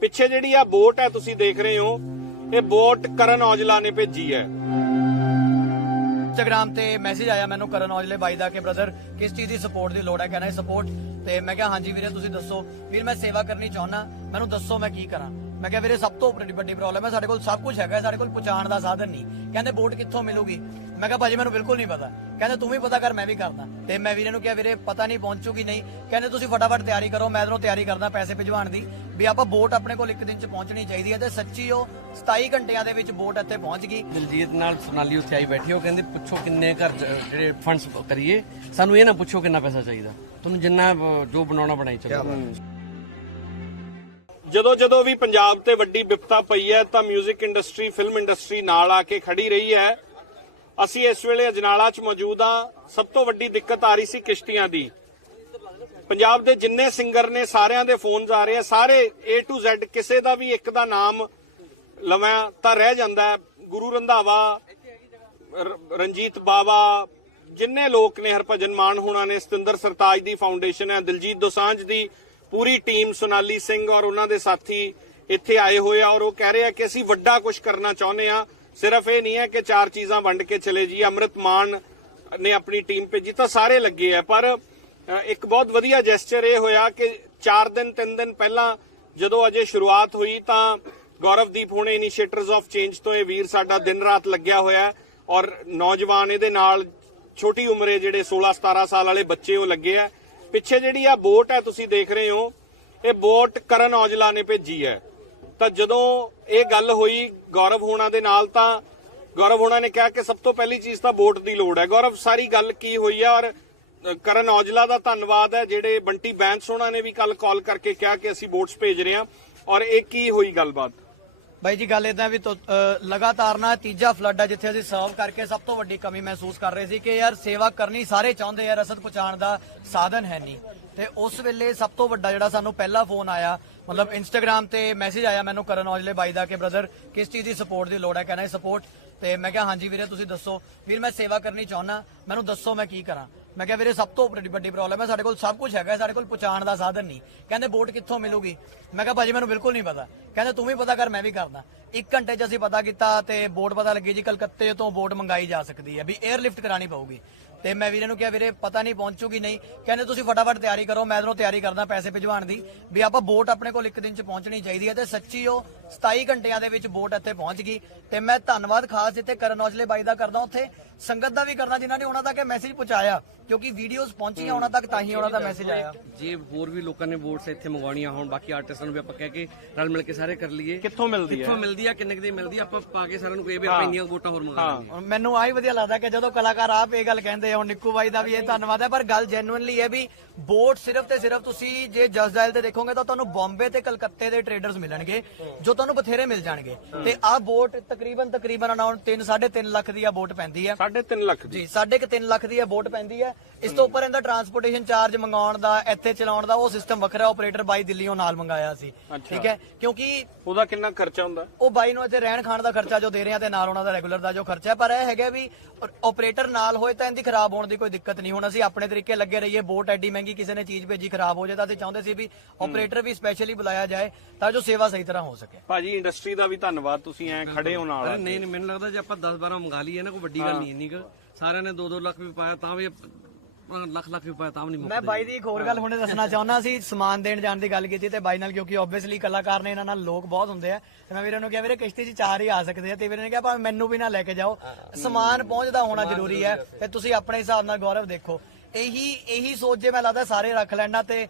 ਪਿੱਛੇ ਜਿਹੜੀ ਆ ਬੋਟ ਹੈ ਤੁਸੀਂ ਦੇਖ ਰਹੇ ਹੋ, ਇਹ ਬੋਟ ਕਰਨ ਔਜਲਾ ਨੇ ਭੇਜੀ ਹੈ। ਇੰਸਟਾਗ੍ਰam ਤੇ ਮੈਸੇਜ ਆਇਆ ਮੈਨੂੰ ਕਰਨ ਔਜਲੇ ਬਾਈ ਦਾ ਕਿ ਬ੍ਰਦਰ ਕਿਸ ਚੀਜ਼ ਦੀ ਸਪੋਰਟ ਦੀ ਲੋੜ ਹੈ ਕਹਿੰਦਾ ਸਪੋਰਟ ਤੇ ਮੈਂ ਕਿਹਾ, ਹਾਂਜੀ ਵੀਰੇ, ਤੁਸੀਂ ਦੱਸੋ। ਵੀਰ ਮੈਂ ਸੇਵਾ ਕਰਨੀ ਚਾਹੁੰਦਾ, ਮੈਨੂੰ ਦੱਸੋ ਮੈਂ ਕੀ ਕਰਾਂ। ਮੈਂ ਕਿਹਾ ਵੀਰੇ ਸਭ ਤੋਂ ਵੱਡੀ ਵੱਡੀ ਪ੍ਰੋਬਲਮ ਹੈ ਸਾਡੇ ਕੋਲ ਸਭ ਕੁਝ ਹੈਗਾ ਸਾਡੇ ਕੋਲ ਪਹੁੰਚਾਉਣ ਦਾ ਸਾਧਨ ਨਹੀਂ। ਕਹਿੰਦੇ ਬੋਟ ਕਿੱਥੋਂ ਮਿਲੂਗੀ? ਮੈਂ ਕਿਹਾ ਭਾਜੀ ਮੈਨੂੰ ਬਿਲਕੁਲ ਨਹੀਂ ਪਤਾ। ਕਹਿੰਦੇ ਤੂੰ ਵੀ ਪਤਾ ਕਰ ਮੈਂ ਵੀ ਕਰਦਾ। ਤੇ ਮੈਂ ਵੀਰੇ ਨੂੰ ਕਿਹਾ ਵੀਰੇ ਪਤਾ ਨਹੀਂ ਪਹੁੰਚੂਗੀ ਨਹੀਂ। ਕਹਿੰਦੇ ਤੁਸੀਂ ਫਟਾਫਟ ਤਿਆਰੀ ਕਰੋ ਮੈਂ ਇਧਰੋਂ ਤਿਆਰੀ ਕਰਦਾ ਪੈਸੇ ਭਿਜਵਾਉਣ ਦੀ ਵੀ ਆਪਾਂ ਬੋਟ ਆਪਣੇ ਕੋਲ ਇੱਕ ਦਿਨ ਚ ਪਹੁੰਚਣੀ ਚਾਹੀਦੀ ਹੈ ਤੇ ਸੱਚੀ ਉਹ 27 ਘੰਟਿਆਂ ਦੇ ਵਿੱਚ ਬੋਟ ਇੱਥੇ ਪਹੁੰਚ ਗਈ। ਦਿਲਜੀਤ ਨਾਲ ਸੋਨਾਲੀ ਉੱਥੇ ਆਈ ਬੈਠੀ ਉਹ ਕਹਿੰਦੇ ਪੁੱਛੋ ਕਿੰਨੇ ਘਰ ਜਿਹੜੇ ਫੰਡਸ ਕਰੀਏ। ਸਾਨੂੰ ਇਹ ਨਾ ਪੁੱਛੋ ਕਿੰਨਾ ਪੈਸਾ ਚਾਹੀਦਾ। ਤੁਹਾਨੂੰ ਜਿੰਨਾ ਜੋ ਬਣਾਉਣਾ ਬਣਾਈ ਚੱਲੋ। ਜਦੋਂ ਜਦੋਂ ਵੀ ਪੰਜਾਬ ਤੇ ਵੱਡੀ ਵਿਪਤਾ ਪਈ ਹੈ ਤਾਂ 뮤직 ਇੰਡਸਟਰੀ ਫਿਲਮ ਇੰਡਸਟਰੀ ਨਾਲ ਆ ਕੇ ਖੜੀ ਰਹੀ ਹੈ। ਅਸੀਂ ਇਸ ਵੇਲੇ ਅਜਨਾਲਾ 'ਚ ਮੌਜੂਦ ਹਾਂ। ਸਭ ਤੋਂ ਵੱਡੀ ਦਿੱਕਤ ਆ ਰਹੀ ਸੀ ਕਿਸ਼ਤੀਆਂ ਦੀ। ਪੰਜਾਬ ਦੇ ਜਿੰਨੇ ਸਿੰਗਰ ਨੇ, ਸਾਰਿਆਂ ਦੇ ਫੋਨਸ ਆ ਰਹੇ ਆ। ਸਾਰੇ A to Z ਕਿਸੇ ਦਾ ਵੀ ਇੱਕ ਦਾ ਨਾਮ ਲਵਾਂ ਤਾਂ ਰਹਿ ਜਾਂਦਾ ਗੁਰੂ ਰੰਧਾਵਾ ਰਣਜੀਤ ਬਾਵਾ, ਜਿੰਨੇ ਲੋਕ ਨੇ, ਹਰਭਜਨ ਮਾਨ ਹੋਣਾ ਨੇ, ਸਤਿੰਦਰ ਸਰਤਾਜ ਦੀ ਫਾਊਂਡੇਸ਼ਨ ਹੈ, ਦਿਲਜੀਤ ਦੋਸਾਂਝ ਦੀ ਪੂਰੀ ਟੀਮ ਸੁਨਾਲੀ ਸਿੰਘ ਔਰ ਉਹਨਾਂ ਦੇ ਸਾਥੀ ਇੱਥੇ ਆਏ ਹੋਏ ਆ ਔਰ ਉਹ ਕਹਿ ਰਹੇ ਆ ਕਿ ਅਸੀਂ ਵੱਡਾ ਕੁਝ ਕਰਨਾ ਚਾਹੁੰਦੇ ਆ। ਸਿਰਫ ਇਹ ਨਹੀਂ ਹੈ ਕਿ ਚਾਰ ਚੀਜ਼ਾਂ ਵੰਡ ਕੇ ਚਲੇ ਜੀ ਅੰਮ੍ਰਿਤ ਮਾਨ ਨੇ ਆਪਣੀ ਟੀਮ ਭੇਜੀ ਤਾਂ ਸਾਰੇ ਲੱਗੇ ਆ ਪਰ ਅ, ਇੱਕ ਬਹੁਤ ਵਧੀਆ ਜੈਸਚਰ ਇਹ ਹੋਇਆ ਕਿ 4 ਦਿਨ 3 ਦਿਨ ਪਹਿਲਾਂ ਜਦੋਂ ਅਜੇ ਸ਼ੁਰੂਆਤ ਹੋਈ ਤਾਂ ਗੌਰਵਦੀਪ ਹੁਣੇ ਇਨੀਸ਼ੀਏਟਰਸ ਆਫ ਚੇਂਜ ਤੋਂ ਇਹ ਵੀਰ ਸਾਡਾ ਦਿਨ ਰਾਤ ਲੱਗਿਆ ਹੋਇਆ ਔਰ ਨੌਜਵਾਨ ਇਹਦੇ ਨਾਲ ਛੋਟੀ ਉਮਰੇ ਜਿਹੜੇ 16 17 ਸਾਲ ਵਾਲੇ ਬੱਚੇ ਉਹ ਲੱਗੇ ਆ। ਪਿੱਛੇ ਜਿਹੜੀ ਆ ਬੋਟ ਹੈ ਤੁਸੀਂ ਦੇਖ ਰਹੇ ਹੋ, ਇਹ ਬੋਟ ਕਰਨ ਔਜਲਾ ਨੇ ਭੇਜੀ ਹੈ। ਤਾਂ ਜਦੋਂ ਇਹ ਗੱਲ ਹੋਈ ਗੌਰਵ ਹੋਣਾ ਦੇ ਨਾਲ ਤਾਂ ਗੌਰਵ ਹੋਣਾ ਨੇ ਕਿਹਾ ਕਿ ਸਭ ਤੋਂ ਪਹਿਲੀ ਚੀਜ਼ ਤਾਂ ਵੋਟ ਦੀ ਲੋੜ ਹੈ। ਗੌਰਵ, ਸਾਰੀ ਗੱਲ ਕੀ ਹੋਈ ਹੈ ਔਰ ਕਰਨ ਔਜਲਾ ਦਾ ਧੰਨਵਾਦ ਹੈ, ਜਿਹੜੇ ਬੰਟੀ ਬੈਂਸ ਹੋਣਾ ਨੇ ਵੀ ਕੱਲ ਕਾਲ ਕਰਕੇ ਕਿਹਾ ਕਿ ਅਸੀਂ ਵੋਟਸ ਭੇਜ ਰਹੇ ਹਾਂ। ਔਰ ਇਹ ਕੀ ਹੋਈ ਗੱਲਬਾਤ? ਬਾਈ ਜੀ, ਗੱਲ ਇਦਾਂ ਵੀ ਲਗਾਤਾਰ ਨਾ ਤੀਜਾ ਫਲੱਡ ਹੈ ਜਿੱਥੇ ਅਸੀਂ ਸਰਵ ਕਰਕੇ ਸਭ ਤੋਂ ਵੱਡੀ ਕਮੀ ਮਹਿਸੂਸ ਕਰ ਰਹੇ ਸੀ ਕਿ ਯਾਰ ਸੇਵਾ ਕਰਨੀ ਸਾਰੇ ਚਾਹੁੰਦੇ ਯਾਰ ਰਸਦ ਪਹੁੰਚਾਉਣ ਦਾ ਸਾਧਨ ਹੈ ਨਹੀਂ। ਤੇ ਉਸ ਵੇਲੇ ਸਭ ਤੋਂ ਵੱਡਾ ਜਿਹੜਾ ਸਾਨੂੰ ਪਹਿਲਾ ਫੋਨ ਆਇਆ, ਮਤਲਬ ਇੰਸਟਾਗ੍ਰam ਤੇ ਮੈਸੇਜ ਆਇਆ ਮੈਨੂੰ ਕਰਨ ਔਜਲੇ ਬਾਈ ਦਾ ਕਿ ਬ੍ਰਦਰ ਕਿਸ ਚੀਜ਼ ਦੀ ਸਪੋਰਟ ਦੀ ਲੋੜ ਹੈ? ਕਹਿੰਦਾ ਸਪੋਰਟ ਤੇ ਮੈਂ ਕਿਹਾ, ਹਾਂਜੀ ਵੀਰੇ, ਤੁਸੀਂ ਦੱਸੋ। ਵੀਰ, ਮੈਂ ਸੇਵਾ ਕਰਨੀ ਚਾਹੁੰਦਾ ਮੈਨੂੰ ਦੱਸੋ ਮੈਂ ਕੀ ਕਰਾਂ। ਮੈਂ ਕਿਹਾ, ਵੀਰੇ, ਸਭ ਤੋਂ ਵੱਡੀ ਪ੍ਰੋਬਲਮ ਹੈ। ਸਾਡੇ ਕੋਲ ਸਭ ਕੁਝ ਹੈਗਾ ਸਾਡੇ ਕੋਲ ਪਹੁੰਚਾਉਣ ਦਾ ਸਾਧਨ ਨਹੀਂ। ਕਹਿੰਦੇ ਬੋਟ ਕਿੱਥੋਂ ਮਿਲੂਗੀ? ਮੈਂ ਕਿਹਾ, ਭਾਜੀ, ਮੈਨੂੰ ਬਿਲਕੁਲ ਨਹੀਂ ਪਤਾ। ਕਹਿੰਦੇ, ਤੂੰ ਵੀ ਪਤਾ ਕਰ, ਮੈਂ ਵੀ ਕਰਦਾ। ਇੱਕ ਘੰਟੇ 'ਚ ਅਸੀਂ ਪਤਾ ਕੀਤਾ ਤੇ ਬੋਟ ਪਤਾ ਲੱਗੀ ਜੀ, ਕਲਕੱਤੇ ਤੋਂ ਬੋਟ ਮੰਗਾਈ ਜਾ ਸਕਦੀ ਹੈ ਵੀ 에ਅਰ ਲਿਫਟ ਕਰਾਣੀ ਪਊਗੀ। ਤੇ ਮੈਂ ਵੀਰੇ ਨੂੰ ਕਿਹਾ ਵੀਰੇ ਪਤਾ ਨਹੀਂ ਪਹੁੰਚੂਗੀ ਨਹੀਂ। ਕਹਿੰਦੇ ਤੁਸੀਂ ਫਟਾਫਟ ਤਿਆਰੀ ਕਰੋ ਮੈਂ ਇਧਰੋਂ ਤਿਆਰੀ ਕਰਦਾ ਪੈਸੇ ਭਿਜਵਾਉਣ ਦੀ। ਵੀ ਆਪਾਂ ਬੋਟ ਆਪਣੇ ਕੋਲ ਇੱਕ ਦਿਨ 'ਚ ਪਹੁੰਚਣੀ ਚਾਹੀਦੀ ਹੈ ਤੇ ਸੱਚੀ ਉਹ 27 ਘੰਟਿਆਂ ਦੇ ਵਿੱਚ ਬੋਟ ਇੱਥੇ ਪਹੁੰਚ ਗਈ। ਤੇ ਮੈਂ ਧੰਨਵਾਦ ਖਾਸ ਜਿੱਥੇ ਕਰਨ ਔਜਲੇ ਬਾਈ ਦਾ ਕਰਦਾ ਉੱਥੇ ਸੰਗਤ ਦਾ ਵੀ ਕਰਨਾ ਜਿਨ੍ਹਾਂ ਨੇ ਉਹਨਾਂ ਤੱਕ ਇਹ ਮੈਸੇਜ ਪਹੁੰਚਾਇਆ। ਕਿਉਂਕਿ ਵੀਡੀਓਜ਼ ਪਹੁੰਚੀਆਂ ਉਹਨਾਂ ਤੱਕ ਤਾਂ ਹੀ ਉਹਨਾਂ ਦਾ ਮੈਸੇਜ ਆਇਆ। ਜੇ ਹੋਰ ਵੀ ਲੋਕਾਂ ਨੇ ਵੋਟਸ ਇੱਥੇ ਮੰਗਵਾਉਣੀਆਂ ਹੋਣ ਬਾਕੀ ਆਰਟਿਸਟਾਂ ਨੂੰ ਵੀ ਆਪਾਂ ਕਹਿ ਕੇ ਰਲ ਮਿਲ ਕੇ ਸਾਰੇ ਕਰ ਲਈਏ। ਕਿੱਥੋਂ ਮਿਲਦੀ ਹੈ? ਕਿੱਥੋਂ ਮਿਲਦੀ ਆ ਕਿੰਨੇ ਕੁ ਦੀ ਮਿਲਦੀ ਆ ਆਪਾਂ ਪਾ ਕੇ ਸਾਰਿਆਂ ਨੂੰ ਕੋਈ ਵੀ ਆਪਾਂ ਇੰਨੀਆਂ ਵੋਟਾਂ ਹੋਰ ਮੰਗਾ ਔਰ ਮੈਨੂੰ ਆਹੀ ਵਧੀਆ ਲੱਗਦਾ ਕਿ ਜਦੋਂ ਕਲਾਕਾਰ ਆਪ ਇਹ ਗੱਲ ਕਹਿੰਦੇ ਆ ਹੁਣ ਨਿੱਕੂ ਬਾਈ ਦਾ ਵੀ ਇਹ ਧੰਨਵਾਦ ਹੈ ਪਰ ਗੱਲ ਜੈਨੂਇਨਲੀ ਹੈ ਵੀ ਬੋਟ ਸਿਰਫ ਤੇ ਸਿਰਫ ਤੁਸੀਂ ਜੇ ਜਸ ਤੇ ਦੇਖੋਗੇ ਤਾਂ ਤੁਹਾਨੂੰ ਬੰਬੇ ਤੇ ਕਲਕੱਤੇ ਦੇ ਟ੍ਰੇਡਰਸ ਮਿਲਣਗੇ ਜੋ ਤੁਹਾਨੂੰ ਬਥੇਰੇ ਮਿਲ ਜਾਣਗੇ। ਤੇ ਆਹ ਬੋਟ ਤਕਰੀਬਨ ਤਕਰੀਬਨ ਅਰਾਊਂਡ 3 3.5 ਲੱਖ ਦੀ ਆ ਬੋਟ ਪੈਂਦੀ ਹੈ। 3.5 ਲੱਖ ਦੀ। ਜੀ ਸਾਢੇ ਕੁ ਤਿੰਨ ਲੱਖ ਦੀ ਇਹ ਵੋਟ ਪੈਂਦੀ ਹੈ। ਇਸ ਤੋਂ ਉੱਪਰ ਇਹਦਾ ਟਰਾਂਸਪੋਰਟੇਸ਼ਨ ਚਾਰਜ ਮੰਗਾਉਣ ਦਾ ਇੱਥੇ ਚਲਾਉਣ ਦਾ ਉਹ ਸਿਸਟਮ ਵੱਖਰਾ ਆਪਰੇਟਰ ਬਾਈ ਦਿੱਲੀੋਂ ਨਾਲ ਮੰਗਾਇਆ ਸੀ। ਠੀਕ ਹੈ? ਕਿਉਂਕਿ ਉਹਦਾ ਕਿੰਨਾ ਖਰਚਾ ਹੁੰਦਾ? ਉਹ ਬਾਈ ਨੂੰ ਇੱਥੇ ਰਹਿਣ ਖਾਣ ਦਾ ਖਰਚਾ ਜੋ ਦੇ ਰਹੇ ਆ ਤੇ ਨਾਲ ਉਹਨਾਂ ਦਾ ਰੈਗੂਲਰ ਦਾ ਜੋ ਖਰਚਾ ਪਰ ਇਹ ਹੈਗਾ ਵੀ ਆਪਰੇਟਰ ਨਾਲ ਹੋਏ ਤਾਂ ਇਹਦੀ ਖਰਾਬ ਹੋਣ ਦੀ ਕੋਈ ਦਿੱਕਤ ਨਹੀਂ। ਹੁਣ ਅਸੀਂ ਆਪਣੇ ਤਰੀਕੇ ਲੱਗੇ ਰਹੀਏ ਬੋਟ ਐਡੀ ਮਹਿੰਗੀ ਕਿਸੇ ਨੇ ਚੀਜ਼ ਭੇਜੀ ਖਰਾਬ ਹੋ ਜਾਏ ਤਾਂ ਅਸੀਂ ਚਾਹੁੰਦੇ ਸੀ ਵੀ ਆਪਰੇਟਰ ਵੀ ਸਪੈਸ਼ਲੀ ਬੁਲਾਇਆ ਜਾਏ ਤਾਂ ਜੋ ਸੇਵਾ ਸਹੀ ਤਰ੍ਹਾਂ ਹੋ ਸਕੇ। ਭਾਜੀ ਇੰਡਸਟਰੀ ਦਾ ਵੀ ਧੰਨਵਾਦ ਤੁਸੀਂ ਐ ਖੜੇ ਹੋ ਨਾਲ ਨਹੀਂ ਨਹੀਂ ਮੈਨੂੰ ਲੱਗਦਾ ਜੇ ਆਪਾਂ 10 12 ਮੰਗਾ ਲਈਏ ਨਾ ਕੋਈ ਵੱਡੀ ਗੱਲ ਨਹੀਂ ਇੰਨੀ ਕੁ। ਸਾਰਿਆਂ ਨੇ 2-2 ਲੱਖ ਵੀ ਪਾਇਆ ਤਾਂ ਵੀ ਲੱਖ ਲੱਖ ਪਾਇਆ ਤਾਂ ਵੀ ਨਹੀਂ ਮੈਂ ਮੁੱਕਦੇ ਬਾਈ ਦੀ ਇੱਕ ਹੋਰ ਗੱਲ ਹੁਣੇ ਦੱਸਣਾ ਚਾਹੁੰਦਾ ਸੀ ਸਮਾਨ ਦੇਣ ਜਾਣ ਦੀ ਗੱਲ ਕੀਤੀ ਤੇ ਬਾਈ ਨਾਲ ਕਿਉਂਕਿ ਆਬਵੀਅਸਲੀ ਕਲਾਕਾਰ ਨੇ ਇਹਨਾਂ ਨਾਲ ਲੋਕ ਬਹੁਤ ਹੁੰਦੇ ਆ। ਤੇ ਮੈਂ ਵੀਰੇ ਨੂੰ ਕਿਹਾ ਵੀਰੇ ਕਿਸ਼ਤੀ 'ਚ ਚਾਰ ਹੀ ਆ ਸਕਦੇ ਆ ਤੇ ਵੀਰੇ ਨੇ ਕਿਹਾ ਭਾਵੇਂ ਮੈਨੂੰ ਵੀ ਨਾ ਲੈ ਕੇ ਜਾਓ। ਸਮਾਨ ਪਹੁੰਚਦਾ ਹੋਣਾ ਜ਼ਰੂਰੀ ਹੈ ਤੇ ਤੁਸੀਂ ਆਪਣੇ ਹਿਸਾਬ ਨਾਲ ਗੌਰਵ ਦੇਖੋ। ਇਹੀ ਇਹੀ ਸੋਚ ਜੇ ਮੈਂ ਲੱਗਦਾ ਸਾਰੇ ਰੱਖ ਲੈਣਾ ਤੇ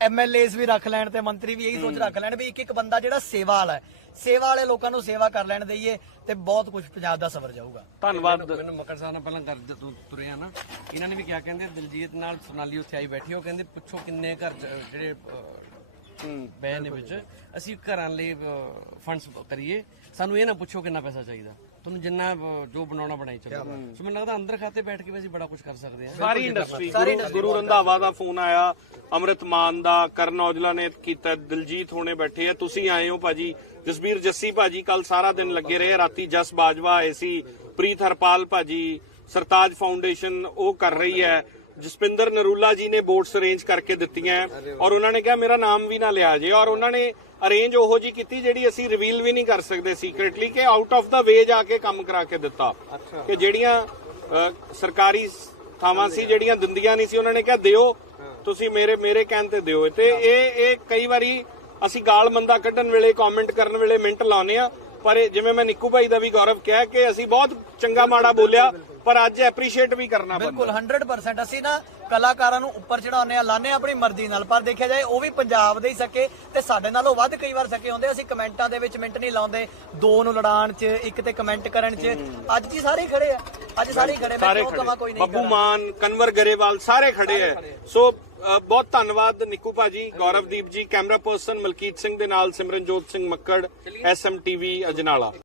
ਐਮਐਲਏਸ ਵੀ ਰੱਖ ਲੈਣ ਤੇ ਮੰਤਰੀ ਵੀ ਇਹੀ ਸੋਚ ਰੱਖ ਲੈਣ ਵੀ ਇੱਕ ਇੱਕ ਬੰਦਾ ਜਿਹੜਾ ਸੇਵਾ ਵਾਲਾ ਹੈ। ਸੇਵਾ ਵਾਲੇ ਲੋਕਾਂ ਨੂੰ ਸੇਵਾ ਕਰ ਲੈਣ ਦਈਏ ਤੇ ਬਹੁਤ ਕੁਝ ਪੰਜਾਬ ਦਾ ਸਫਰ ਜਾਊਗਾ। ਧੰਨਵਾਦ। ਮੈਨੂੰ ਮਕਰ ਸਾਹਿਬ ਨਾਲ ਪਹਿਲਾਂ ਕਰ ਜਦੋਂ ਤੁਰਿਆ ਨਾ ਇਹਨਾਂ ਨੇ ਵੀ ਕਿਹਾ ਕਹਿੰਦੇ ਦਿਲਜੀਤ ਨਾਲ ਸੋਨਾਲੀ ਉੱਥੇ ਆਈ ਬੈਠੀ ਉਹ ਕਹਿੰਦੇ ਪੁੱਛੋ ਕਿੰਨੇ ਘਰ ਜਿਹੜੇ ਬਹਿ ਨੇ ਵਿੱਚ ਅਸੀਂ ਘਰਾਂ ਲਈ ਫੰਡਸ ਕਰੀਏ। ਸਾਨੂੰ ਇਹ ਨਾ ਪੁੱਛੋ ਕਿੰਨਾ ਪੈਸਾ ਚਾਹੀਦਾ। ਤੁਹਾਨੂੰ ਜਿੰਨਾ ਜੋ ਬਣਾਉਣਾ ਬਣਾਈ ਚੱਲੋ। ਸੋ ਮੈਨੂੰ ਲੱਗਦਾ ਅੰਦਰ ਖਾਤੇ ਬੈਠ ਕੇ ਵੀ ਅਸੀਂ ਬੜਾ ਕੁਝ ਕਰ ਸਕਦੇ ਹਾਂ। ਸਾਰੀ ਇੰਡਸਟਰੀ ਗੁਰੂ ਰੰਧਾਵਾ ਦਾ ਫੋਨ ਆਇਆ ਅੰਮ੍ਰਿਤ ਮਾਨ ਦਾ ਕਰਨ ਔਜਲਾ ਨੇ ਕੀਤਾ ਦਿਲਜੀਤ ਹੋਣੇ ਬੈਠੇ ਆ। ਤੁਸੀਂ ਆਏ ਹੋ ਭਾਜੀ ਜਸਬੀਰ ਜੱਸੀ ਭਾਜੀ ਕੱਲ ਸਾਰਾ ਦਿਨ ਲੱਗੇ ਰਹੇ ਰਾਤੀ ਜਸ ਬਾਜਵਾ ਆਏ ਸੀ ਪ੍ਰੀਤ ਹਰਪਾਲ ਭਾਜੀ ਸਰਤਾਜ ਫਾਊਂਡੇਸ਼ਨ ਉਹ ਕਰ ਰਹੀ ਹੈ। ਜਸਪਿੰਦਰ ਨਰੂਲਾ ਜੀ ਨੇ ਬੋਟਸ ਅਰੇਂਜ ਕਰਕੇ ਦਿੱਤੀਆਂ ਔਰ ਉਹਨਾਂ ਨੇ ਕਿਹਾ ਮੇਰਾ ਨਾਮ ਵੀ ਨਾ ਲਿਆ ਜੇ। ਔਰ ਉਹਨਾਂ ਨੇ ਅਰੇਂਜ ਉਹੋ ਜੀ ਕੀਤੀ ਜਿਹੜੀ ਅਸੀਂ ਰਿਵੀਲ ਵੀ ਨਹੀਂ ਕਰ ਸਕਦੇ ਸੀਕ੍ਰੀਟਲੀ ਕਿ ਆਊਟ ਆਫ ਦਾ ਵੇ ਜਾ ਕੇ ਕੰਮ ਕਰਾ ਕੇ ਦਿੱਤਾ। ਕਿ ਜਿਹੜੀਆਂ ਸਰਕਾਰੀ ਥਾਵਾਂ ਸੀ ਜਿਹੜੀਆਂ ਦਿੰਦੀਆਂ ਨਹੀਂ ਸੀ ਉਹਨਾਂ ਨੇ ਕਿਹਾ ਦਿਓ ਤੁਸੀਂ ਮੇਰੇ ਮੇਰੇ ਕਹਿਣ ਤੇ ਦਿਓ। ਤੇ ਇਹ ਇਹ ਕਈ ਵਾਰੀ ਅਸੀਂ ਗਾਲ ਮੰਦਾ ਕੱਢਣ ਵੇਲੇ ਕਮੈਂਟ ਕਰਨ ਵੇਲੇ ਮਿੰਟ ਲਾਉਨੇ ਆ ਪਰ ਜਿਵੇਂ ਮੈਂ ਨਿੱਕੂ ਭਾਈ ਦਾ ਵੀ ਗੌਰਵ ਕਿਹਾ ਕਿ ਅਸੀਂ ਬਹੁਤ ਚੰਗਾ ਮਾੜਾ ਬੋਲਿਆ ਪਰ ਅੱਜ ਐਪਰੀਸ਼ੀਏਟ ਵੀ ਕਰਨਾ ਬਿਲਕੁਲ ਬੰਦਾ 100% ਅਸੀਂ ਨਾ ਕਲਾਕਾਰਾਂ ਨੂੰ ਉੱਪਰ ਚੜਾਉਂਦੇ ਆ ਲਾਣੇ ਆਪਣੀ ਮਰਜ਼ੀ ਨਾਲ ਪਰ ਦੇਖਿਆ ਜਾਏ ਉਹ ਵੀ ਪੰਜਾਬ ਦੇ ਹੀ ਸਕੇ ਤੇ ਸਾਡੇ ਨਾਲੋਂ ਵੱਧ ਕਈ ਵਾਰ ਸਕੇ ਹੁੰਦੇ ਅਸੀਂ ਕਮੈਂਟਾਂ ਦੇ ਵਿੱਚ ਮਿੰਟ ਨਹੀਂ ਲਾਉਂਦੇ ਦੋ ਨੂੰ ਲੜਾਣ 'ਚ ਇੱਕ ਤੇ ਕਮੈਂਟ ਕਰਨ 'ਚ। ਅੱਜ ਜੀ ਸਾਰੇ ਖੜੇ ਆ। ਅੱਜ ਸਾਰੇ ਖੜੇ ਮੈਂ ਕਿਉਂ ਖੜੇ ਕੋਈ ਨਹੀਂ ਬੱਬੂ। ਮਾਨ ਕਨਵਰ ਗਰੇਵਾਲ ਸਾਰੇ ਖੜੇ ਐ ਸੋ ਬਹੁਤ ਧੰਨਵਾਦ ਨਿੱਕੂ ਭਾਜੀ ਗੌਰਵਦੀਪ ਜੀ ਕੈਮਰਾ ਪਰਸਨ ਮਲਕੀਤ ਸਿੰਘ ਦੇ ਨਾਲ ਸਿਮਰਨਜੋਤ ਸਿੰਘ ਮੱਕੜ ਐਸਐਮ ਟੀਵੀ ਅਜਨਾਲਾ।